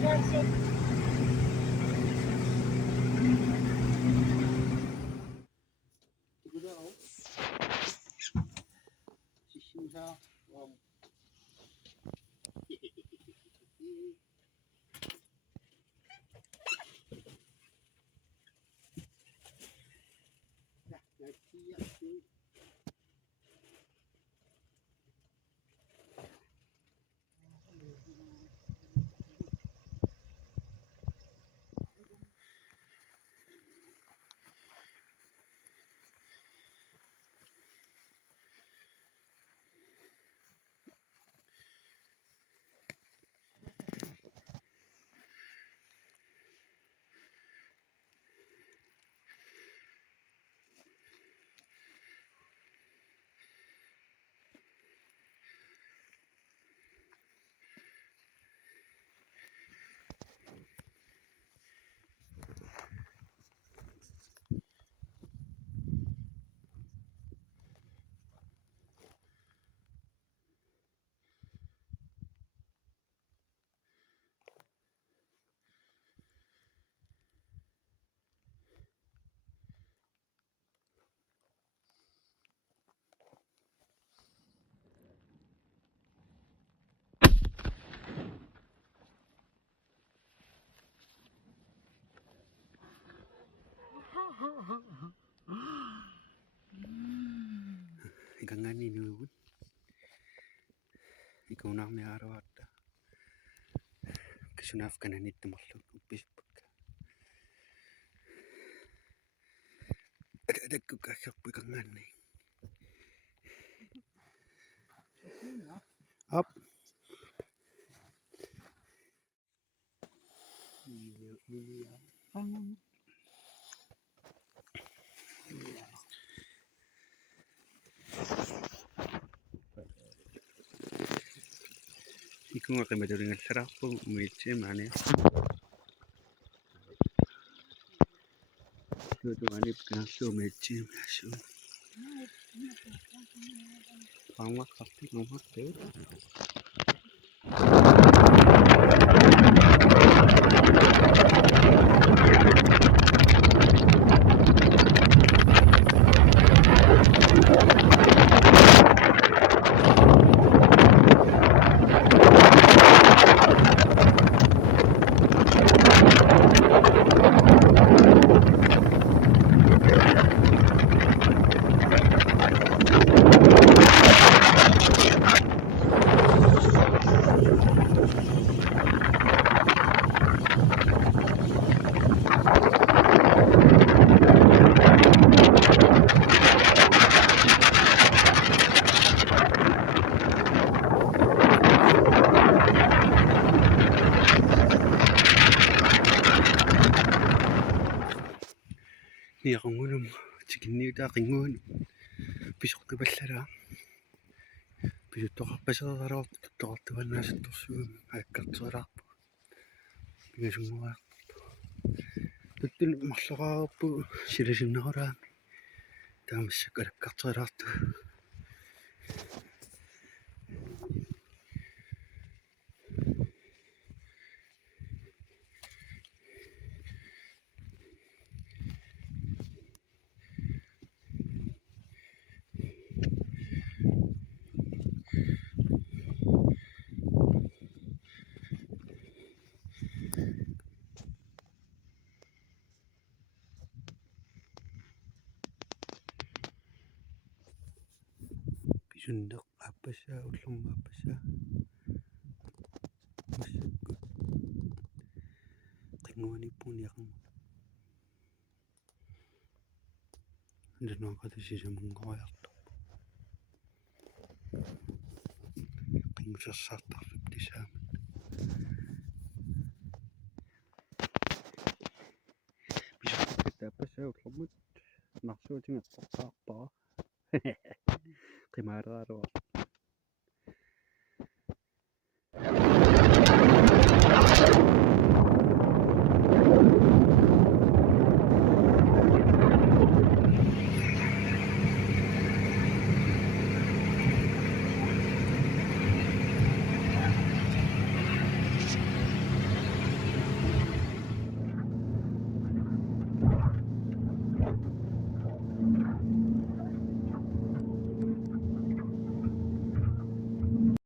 심사 ikangan ini pun ikaw na kami araw at kasunaf ka na nito maklog upis pagka adag ko kasak po ikangan eh up ikaw nga kayo madaling at sarap po umitsi mani ito manip ka so umitsi so pangmak kapti ngomong deh ni ako ngunum chikin ni ta kingun pisok ke basara pisok to kapasa sarap to to na sa to su ay katsara pingasumwa tutul maslaka po sirisin na ora tamas sa katsara to sundak apa siya utlong apa siya kingun po niya kung hindi na ako siya mong kawayak to kung sasata di siya bisa kita apa siya utlong mo nakso tingat pa kay mararo